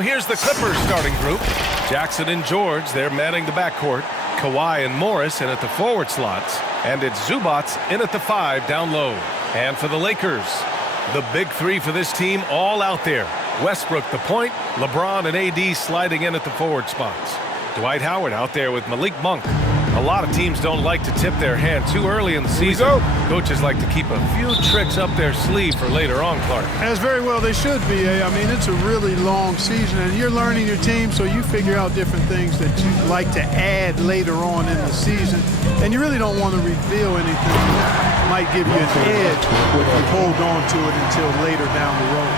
Here's the Clippers starting group. Jackson and George, they're manning the backcourt. Kawhi and Morris in at the forward slots. And it's Zubats in at the 5 down low. And for the Lakers, the big three for this team all out there. Westbrook the point, LeBron and AD sliding in at the forward spots. Dwight Howard out there with Malik Monk. A lot of teams don't like to tip their hand too early in the season. Coaches like to keep a few tricks up their sleeve for later on, Clark. As very well they should be. I mean, it's a really long season, and you're learning your team, so you figure out different things that you'd like to add later on in the season. And you really don't want to reveal anything that might give you an edge if you hold on to it until later down the road.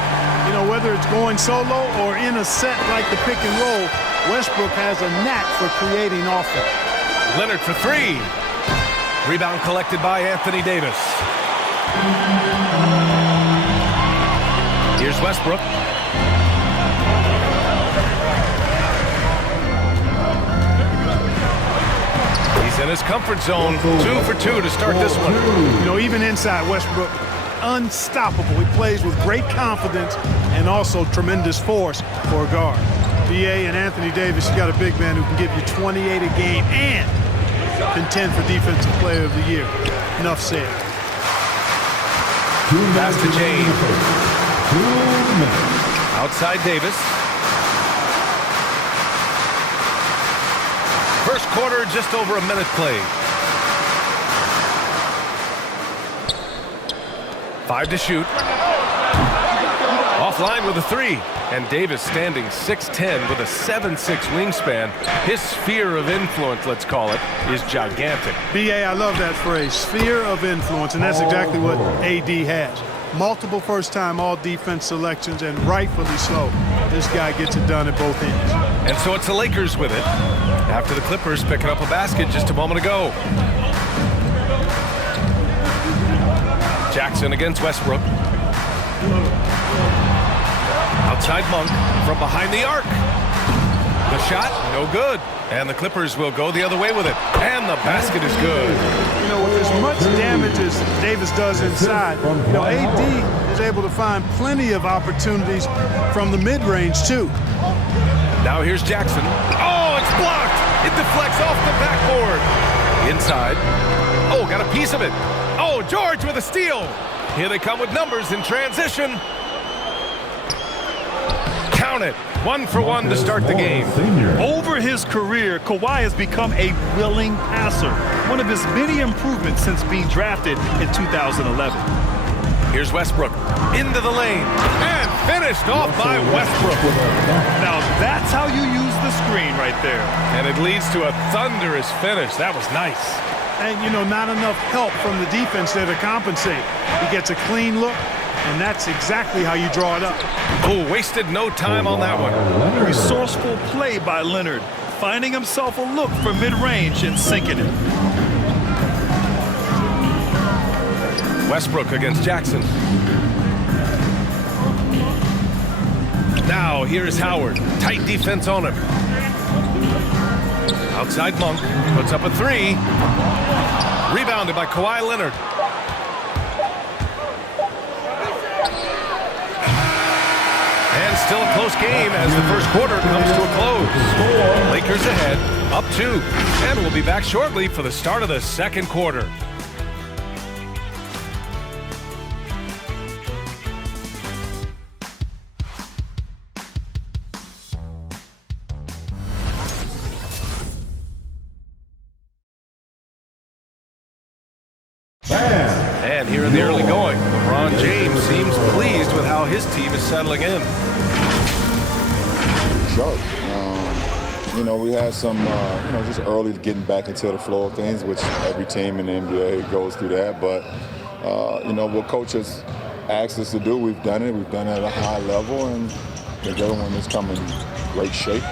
You know, whether it's going solo or in a set like the pick and roll, Westbrook has a knack for creating offense. Leonard for 3. Rebound collected by Anthony Davis. Here's Westbrook. He's in his comfort zone. 2 for 2 to start this one. You know, even inside, Westbrook, unstoppable. He plays with great confidence and also tremendous force for a guard. BA and Anthony Davis, you got a big man who can give you 28 a game and contend for Defensive Player of the Year. Enough said. Pass to James. Outside Davis. First quarter, just over a minute played. 5 to shoot. Offline with a 3. And Davis standing 6'10" with a 7'6" wingspan. His sphere of influence, let's call it, is gigantic. BA, I love that phrase, sphere of influence, and that's exactly what AD has. Multiple first-time all-defense selections, and rightfully so. This guy gets it done at both ends. And so it's the Lakers with it, after the Clippers picking up a basket just a moment ago. Jackson against Westbrook. Outside Monk from behind the arc. The shot, no good. And the Clippers will go the other way with it. And the basket is good. You know, with as much damage as Davis does inside, you know, AD is able to find plenty of opportunities from the mid-range, too. Now here's Jackson. Oh, it's blocked. It deflects off the backboard. Inside. Oh, got a piece of it. Oh, George with a steal. Here they come with numbers in transition. Count it. 1 for 1 to start the game. Over his career, Kawhi has become a willing passer. One of his many improvements since being drafted in 2011. Here's Westbrook. Into the lane. And finished off by Westbrook. Now that's how you use the screen right there. And it leads to a thunderous finish. That was nice. And, you know, not enough help from the defense there to compensate. He gets a clean look, and that's exactly how you draw it up. Oh, wasted no time on that one. Resourceful play by Leonard, finding himself a look for mid-range and sinking it. Westbrook against Jackson. Now, here's Howard. Tight defense on him. Outside Monk. Puts up a 3. Rebounded by Kawhi Leonard. And still a close game as the first quarter comes to a close. Lakers ahead, up 2. And we'll be back shortly for the start of the second quarter. And here in the early going, LeBron James seems pleased with how his team is settling in. Sure. You know, we had some, you know, just early getting back into the flow of things, which every team in the NBA goes through that. But, you know, what coaches asked us to do, we've done it. We've done it at a high level, and I think everyone is coming in great shape.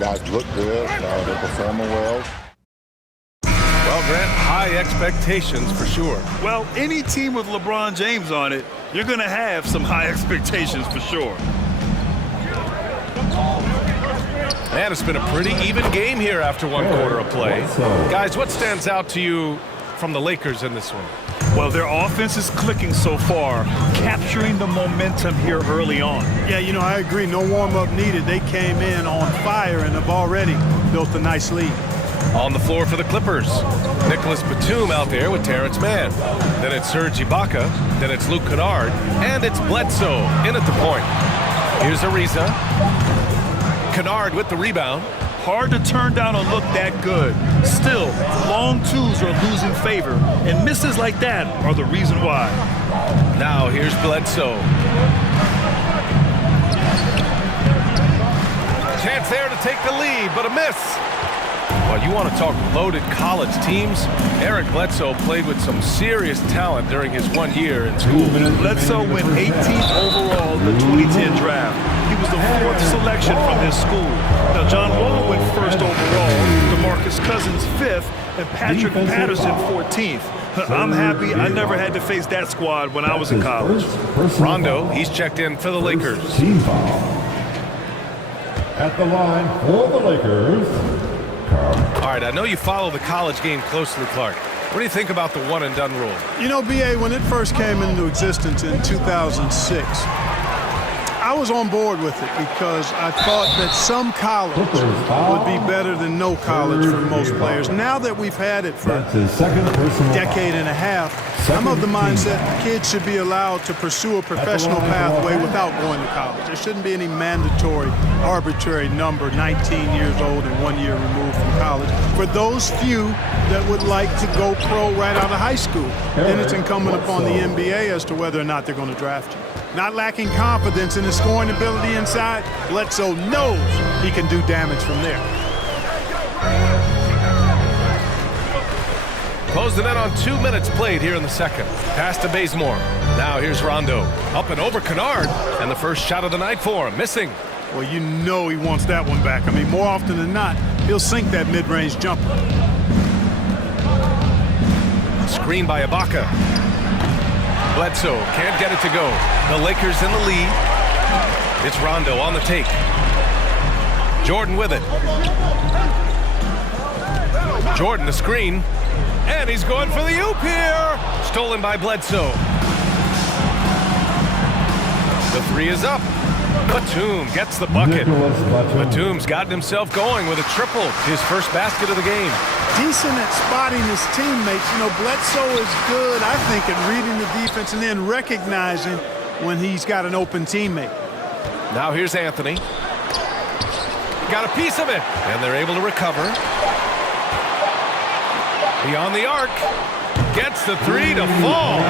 Guys look good. They're performing well. Well, Grant, high expectations for sure. Well, any team with LeBron James on it, you're going to have some high expectations for sure. Man, it's been a pretty even game here after one quarter of play. Guys, what stands out to you from the Lakers in this one? Well, their offense is clicking so far, capturing the momentum here early on. Yeah, you know, I agree. No warm-up needed. They came in on fire and have already built a nice lead. On the floor for the Clippers, Nicholas Batum out there with Terrence Mann. Then it's Serge Ibaka. Then it's Luke Kennard. And it's Bledsoe in at the point. Here's Ariza. Kennard with the rebound. Hard to turn down a look that good. Still, long twos are losing favor, and misses like that are the reason why. Now here's Bledsoe. Chance there to take the lead, but a miss. Well, you want to talk loaded college teams? Eric Bledsoe played with some serious talent during his 1 year in school. Bledsoe went 18th overall in the 2010 draft. He was the 4th selection from his school. Now, John Wall went 1st overall, DeMarcus Cousins 5th, and Patrick Patterson 14th. I'm happy I never had to face that squad when I was in college. Rondo, he's checked in for the Lakers. Team foul. At the line for the Lakers. All right, I know you follow the college game closely, Clark. What do you think about the one-and-done rule? You know, B.A., when it first came into existence in 2006, I was on board with it because I thought that some college would be better than no college for most players. Now that we've had it for a decade and a half, I'm of the mindset kids should be allowed to pursue a professional pathway without going to college. There shouldn't be any mandatory, arbitrary number, 19 years old and 1 year removed from college. For those few that would like to go pro right out of high school, then it's incumbent upon the NBA as to whether or not they're going to draft you. Not lacking confidence in his scoring ability inside, Bledsoe knows he can do damage from there. Closing in on 2 minutes played here in the second. Pass to Bazemore. Now here's Rondo. Up and over Kennard. And the first shot of the night for him. Missing. Well, you know he wants that one back. I mean, more often than not, he'll sink that mid-range jumper. Screen by Ibaka. Bledsoe can't get it to go. The Lakers in the lead. It's Rondo on the take. Jordan with it. Jordan the screen. And he's going for the oop here. Stolen by Bledsoe. The three is up. Batum gets the bucket. Batum's gotten himself going with a triple. His first basket of the game. Decent at spotting his teammates. You know, Bledsoe is good, I think, at reading the defense and then recognizing when he's got an open teammate. Now here's Anthony. Got a piece of it. And they're able to recover. Beyond the arc. Gets the three to fall.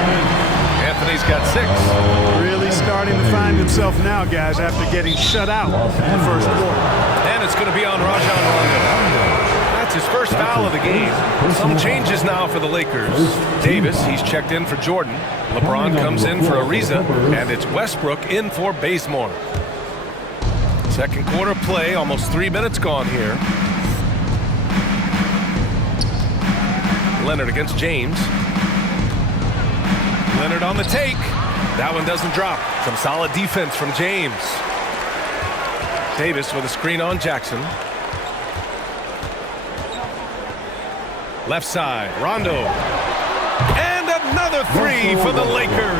Anthony's got 6. Really starting to find himself now, guys, after getting shut out in the first quarter. And it's going to be on Rajon Rondo. That's his first foul of the game. Some changes now for the Lakers. Davis, he's checked in for Jordan. LeBron comes in for Ariza. And it's Westbrook in for Bazemore. Second quarter play, almost 3 minutes gone here. Leonard against James. Leonard on the take. That one doesn't drop. Some solid defense from James. Davis with a screen on Jackson. Left side, Rondo. And another three for the Lakers.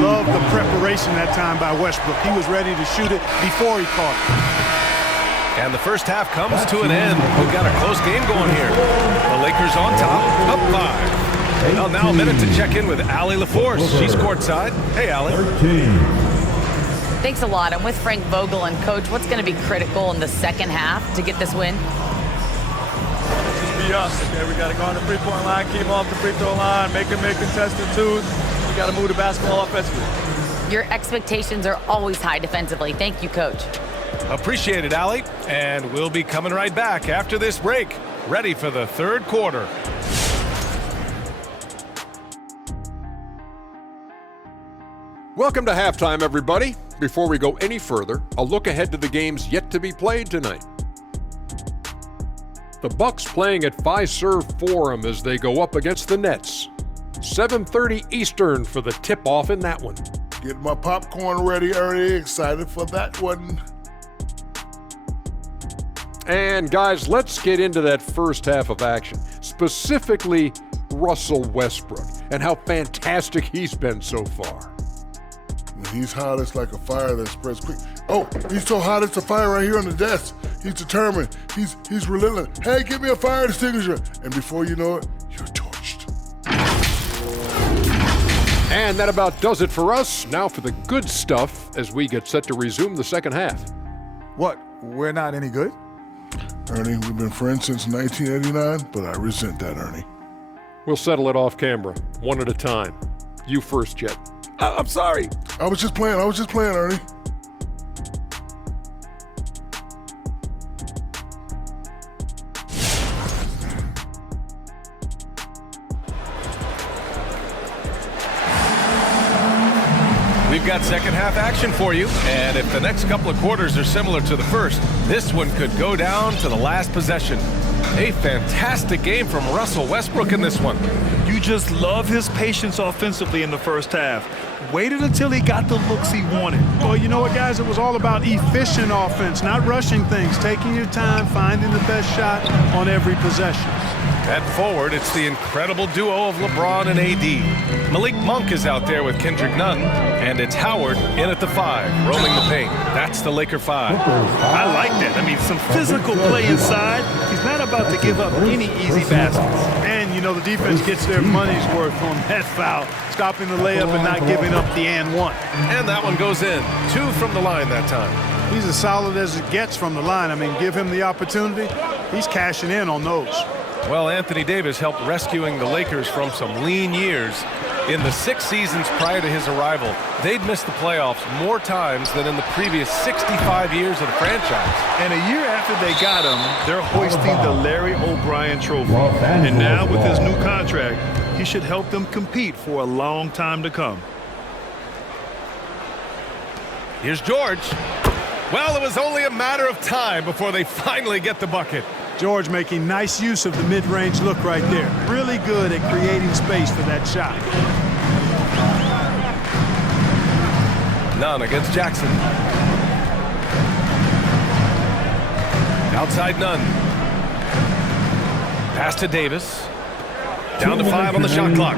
Love the preparation that time by Westbrook. He was ready to shoot it before he caught it. And the first half comes to an end. We've got a close game going here. The Lakers on top, up 5. Well, now a minute to check in with Allie LaForce. She's courtside. Hey, Allie. Thanks a lot. I'm with Frank Vogel. And, Coach, what's going to be critical in the second half to get this win? Just be us, okay? We got to go on the three-point line, keep off the free throw line, make them make contested twos. We got to move the basketball offensively. Your expectations are always high defensively. Thank you, Coach. Appreciate it, Allie. And we'll be coming right back after this break. Ready for the third quarter. Welcome to halftime, everybody. Before we go any further, a look ahead to the games yet to be played tonight. The Bucks playing at Fiserv Forum as they go up against the Nets. 7:30 Eastern for the tip-off in that one. Get my popcorn ready early, excited for that one. And guys, let's get into that first half of action, specifically Russell Westbrook. and how fantastic he's been so far. When he's hot, it's like a fire that spreads quick. Oh, he's so hot, it's a fire right here on the desk. He's determined. He's relentless. Hey, give me a fire extinguisher. And before you know it, you're torched. And that about does it for us. Now for the good stuff as we get set to resume the second half. What? We're not any good? Ernie, we've been friends since 1989, but I resent that, Ernie. We'll settle it off camera, one at a time. You first, Jet. I'm sorry. I was just playing, Ernie. We've got second half action for you, and if the next couple of quarters are similar to the first, this one could go down to the last possession. A fantastic game from Russell Westbrook in this one. You just love his patience offensively in the first half. Waited until he got the looks he wanted. Well, you know what, guys? It was all about efficient offense, not rushing things, taking your time, finding the best shot on every possession. At forward, it's the incredible duo of LeBron and AD. Malik Monk is out there with Kendrick Nunn, and it's Howard in at the 5, roaming the paint. That's the Laker 5. I like that. I mean, some physical play inside. He's not about to give up any easy baskets. And, you know, the defense gets their money's worth on that foul, stopping the layup and not giving up the and one. And that one goes in. 2 from the line that time. He's as solid as it gets from the line. I mean, give him the opportunity. He's cashing in on those. Well, Anthony Davis helped rescuing the Lakers from some lean years. In the 6 seasons prior to his arrival, they'd missed the playoffs more times than in the previous 65 years of the franchise. And a year after they got him, they're hoisting the Larry O'Brien Trophy. And now with his new contract, he should help them compete for a long time to come. Here's George. Well, it was only a matter of time before they finally get the bucket. George making nice use of the mid-range look right there. Really good at creating space for that shot. Nunn against Jackson. Outside Nunn. Pass to Davis. Down to 5 on the shot clock.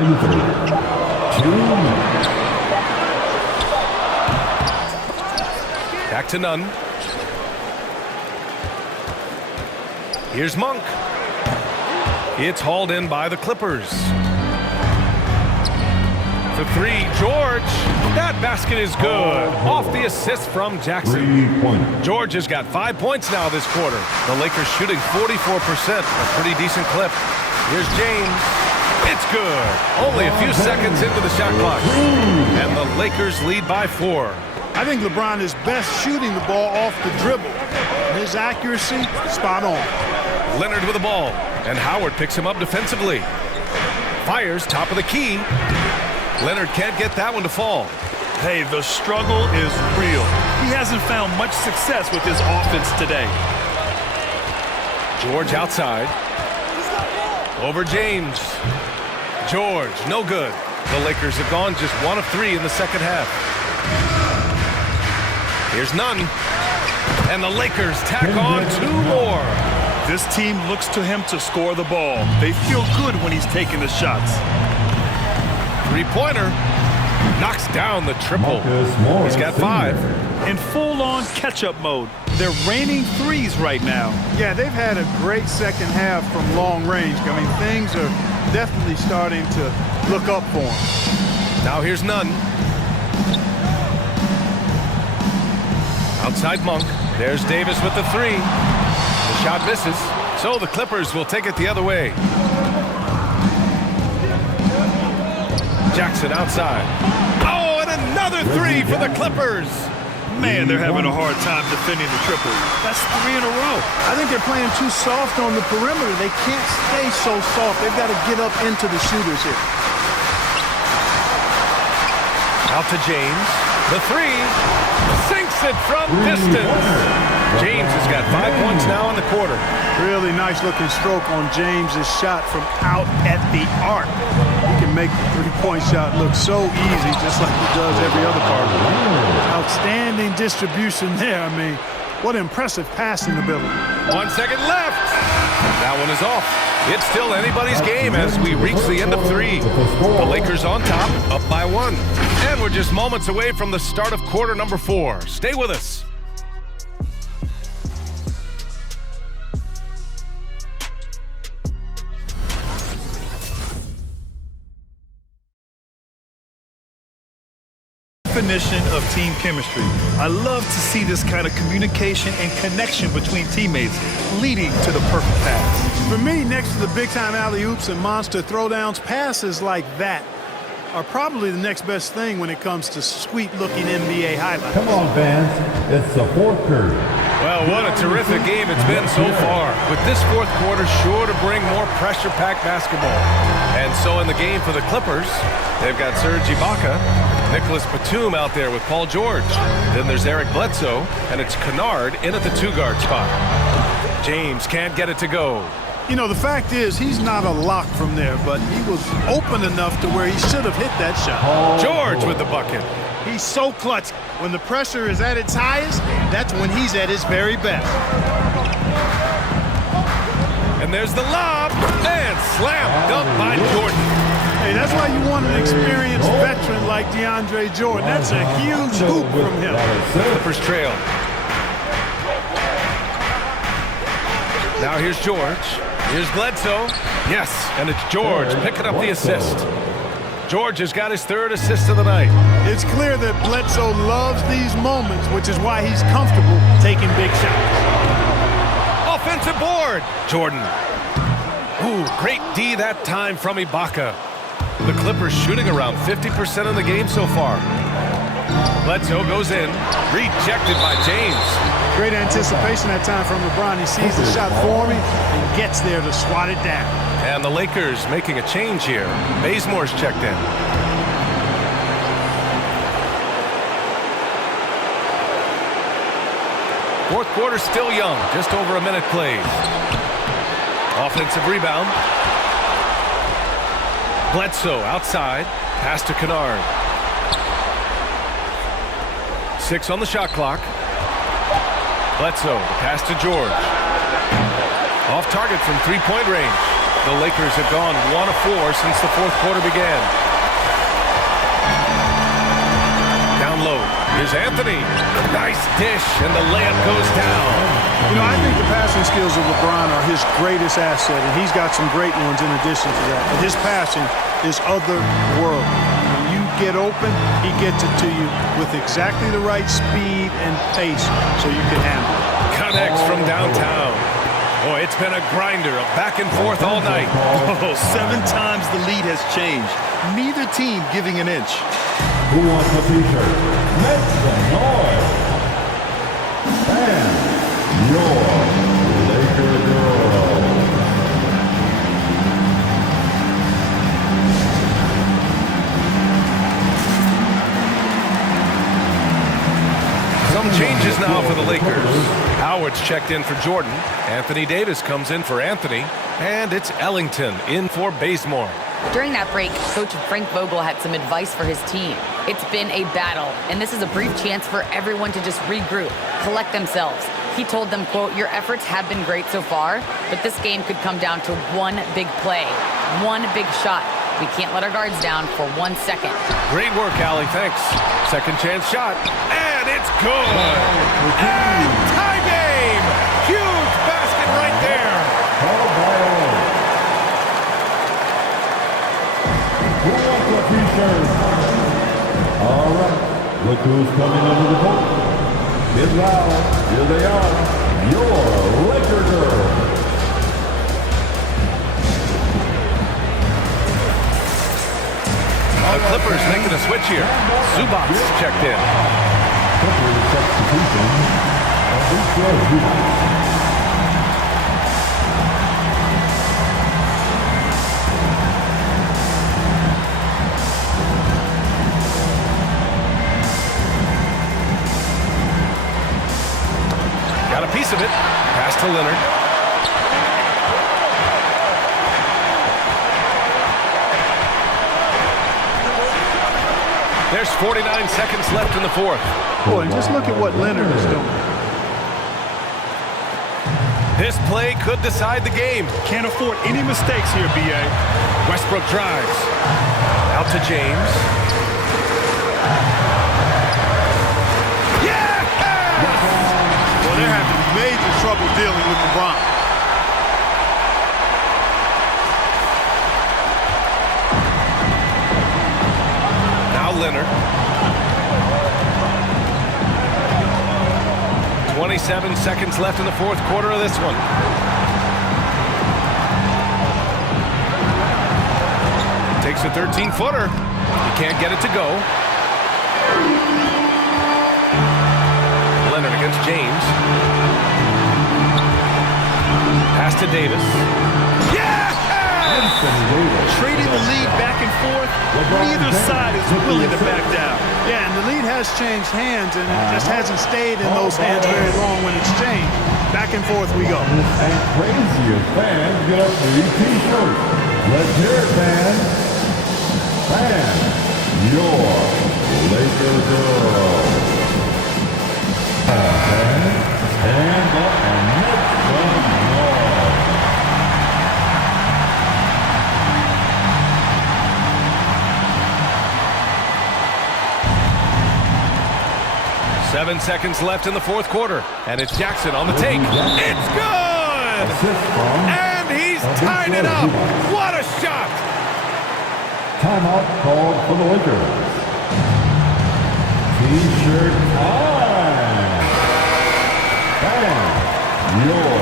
Back to Nunn. Here's Monk. It's hauled in by the Clippers. The 3, George. That basket is good. Off the assist from Jackson. George has got 5 points now this quarter. The Lakers shooting 44%, a pretty decent clip. Here's James. It's good. Only a few seconds into the shot clock. And the Lakers lead by 4. I think LeBron is best shooting the ball off the dribble. His accuracy, spot on. Leonard with the ball, and Howard picks him up defensively. Fires top of the key. Leonard can't get that one to fall. Hey, the struggle is real. He hasn't found much success with his offense today. George outside. Over James. George, no good. The Lakers have gone just 1 of 3 in the second half. Here's Nunn. And the Lakers tack on 2 more. This team looks to him to score the ball. They feel good when he's taking the shots. 3-pointer. Knocks down the triple. He's got 5. In full-on catch-up mode. They're raining threes right now. Yeah, they've had a great second half from long range. I mean, things are definitely starting to look up for them. Now here's Nunn. Outside Monk. There's Davis with the 3. The shot misses, so the Clippers will take it the other way. Jackson outside. Oh, and another 3 for the Clippers. Man, they're having a hard time defending the triple. That's 3 in a row. I think they're playing too soft on the perimeter. They can't stay so soft. They've got to get up into the shooters here. Out to James. The 3. Sinks it from distance. James has got 5 points now in the quarter. Really nice looking stroke on James's shot from out at the arc. He can make the 3-point shot look so easy, just like he does every other part of it. Outstanding distribution there. I mean, what impressive passing ability. 1 second left. That one is off. It's still anybody's game as we reach the end of 3. The Lakers on top, up by 1. And we're just moments away from the start of quarter number 4. Stay with us. Definition of team chemistry. I love to see this kind of communication and connection between teammates leading to the perfect pass. For me, next to the big-time alley-oops and monster throwdowns, passes like that are probably the next best thing when it comes to sweet-looking NBA highlights. Come on, fans. It's the fourth period. Well, what a terrific game it's been so far. With this fourth quarter sure to bring more pressure-packed basketball. And so in the game for the Clippers, they've got Serge Ibaka, Nicholas Batum out there with Paul George. Then there's Eric Bledsoe, and it's Kennard in at the 2-guard spot. James can't get it to go. You know, the fact is he's not a lock from there, but he was open enough to where he should have hit that shot. George with the bucket. He's so clutch. When the pressure is at its highest, that's when he's at his very best. And there's the lob, and slam dunk by Jordan. Hey, that's why you want an experienced veteran like DeAndre Jordan. That's a huge hoop from him. Clippers trail. Now here's George. Here's Bledsoe. Yes, and it's George picking up the assist. George has got his 3rd assist of the night. It's clear that Bledsoe loves these moments, which is why he's comfortable taking big shots. Offensive board. Jordan. Ooh, great D that time from Ibaka. The Clippers shooting around 50% of the game so far. Bledsoe goes in, rejected by James. Great anticipation that time from LeBron. He sees the shot forming and gets there to swat it down. And the Lakers making a change here. Bazemore's checked in. Fourth quarter still young, just over a minute played. Offensive rebound. Bledsoe outside, pass to Kennard. 6 on the shot clock. Bledsoe, pass to George. Off target from 3-point range. The Lakers have gone 1 of 4 since the fourth quarter began. Down low. Here's Anthony. Nice dish, and the layup goes down. You know, I think the passing skills of LeBron are his greatest asset, and he's got some great ones in addition to that. But his passing is otherworldly. When you get open, he gets it to you with exactly the right speed and pace so you can handle it. Connects from downtown. Boy, it's been a grinder, a back and forth all night. Oh, 7 times the lead has changed. Neither team giving an inch. Who wants a t-shirt? Make some noise. And your Laker girl. Some changes now for the Lakers. Howard's checked in for Jordan. Anthony Davis comes in for Anthony. And it's Ellington in for Bazemore. During that break, Coach Frank Vogel had some advice for his team. It's been a battle, and this is a brief chance for everyone to just regroup, collect themselves. He told them, quote, "Your efforts have been great so far, but this game could come down to one big play, one big shot. We can't let our guards down for 1 second." Great work, Allie. Thanks. Second chance shot. And it's good. And tie game. Huge basket right there. Who wants a t-shirt? All right. Look who's coming under the court. Get loud. Here they are. Your Laker girl. The Clippers making a switch here. Zubac's checked in. Clippers substitution. Got a piece of it. Pass to Leonard. There's 49 seconds left in the fourth. Boy, just look at what Leonard is doing. This play could decide the game. Can't afford any mistakes here, B.A. Westbrook drives. Out to James. Yeah! Well, they're having major trouble dealing with LeBron. Now Leonard. 27 seconds left in the fourth quarter of this one. Takes a 13-footer. He can't get it to go. Leonard against James. Pass to Davis. Yeah! Trading the lead back and forth. Neither side is willing to back down. Yeah, and the lead has changed hands, and it just hasn't stayed in those hands very long when it's changed. Back and forth we go. And craziest fans get a free T-shirt. Let's hear it, fans. Fans, your Laker girls. Fans, stand up and make some noise. 7 seconds left in the fourth quarter, and it's Jackson on the take. It's good! And he's tied it up. What a shot! Timeout called for the Lakers. T-shirt time. And your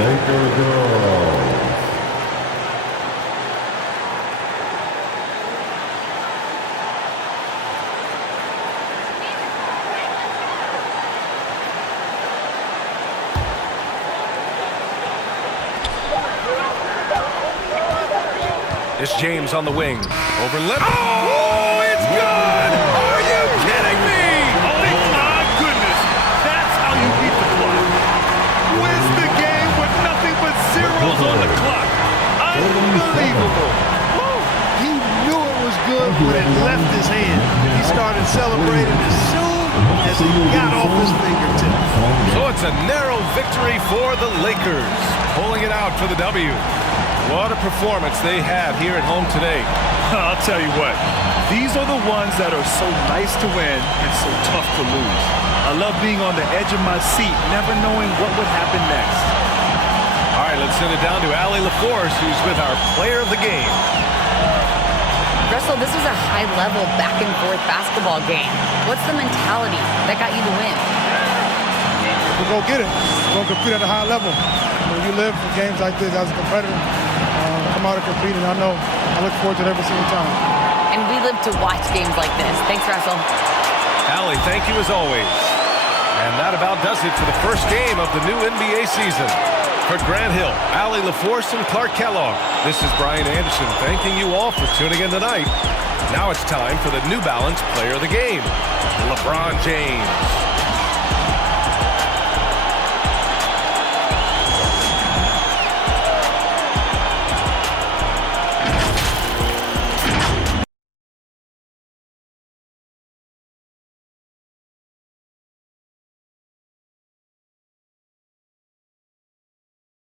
Laker girls. It's James on the wing. Over Lebron. Oh, it's good! Are you kidding me? Oh, my goodness. That's how you beat the clock. Wins the game with nothing but zeros on the clock. Unbelievable. He knew it was good when it left his hand. He started celebrating as soon as he got off his fingertips. So it's a narrow victory for the Lakers, pulling it out for the W. What a performance they had here at home today. I'll tell you what, these are the ones that are so nice to win and so tough to lose. I love being on the edge of my seat, never knowing what would happen next. All right, let's send it down to Allie LaForce, who's with our player of the game. Russell, this was a high-level back-and-forth basketball game. What's the mentality that got you the win? We'll go get it. We'll compete at a high level. When you live for games like this as a competitor, come out and compete, and I look forward to it every single time. And we live to watch games like this. Thanks, Russell. Allie, thank you as always. And that about does it for the first game of the new NBA season. For Grant Hill, Allie LaForce, and Clark Kellogg, this is Brian Anderson thanking you all for tuning in tonight. Now it's time for the New Balance Player of the Game, LeBron James.